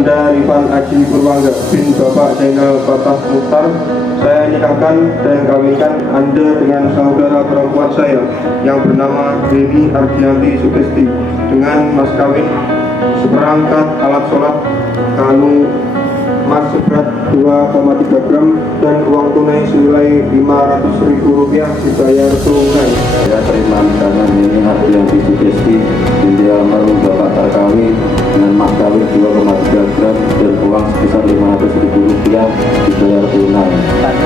Anda Rifan Aji Purwangga bin Bapak Zainal Fatah Mukhtar, saya nikahkan dan kawinkan Anda dengan saudara perempuan saya yang bernama Deni Ardianti Sugesti dengan mas kawin seperangkat alat sholat kalung emas seberat 2,3 gram dan uang tunai senilai Rp500.000 dibayar tunai. Saya terima nikahnya Deni Ardianti Sugesti binti almarhum Bapak Tarkawi dengan mas kawin 2,3 gram dan uang sebesar Rp500.000 dibayar tunai.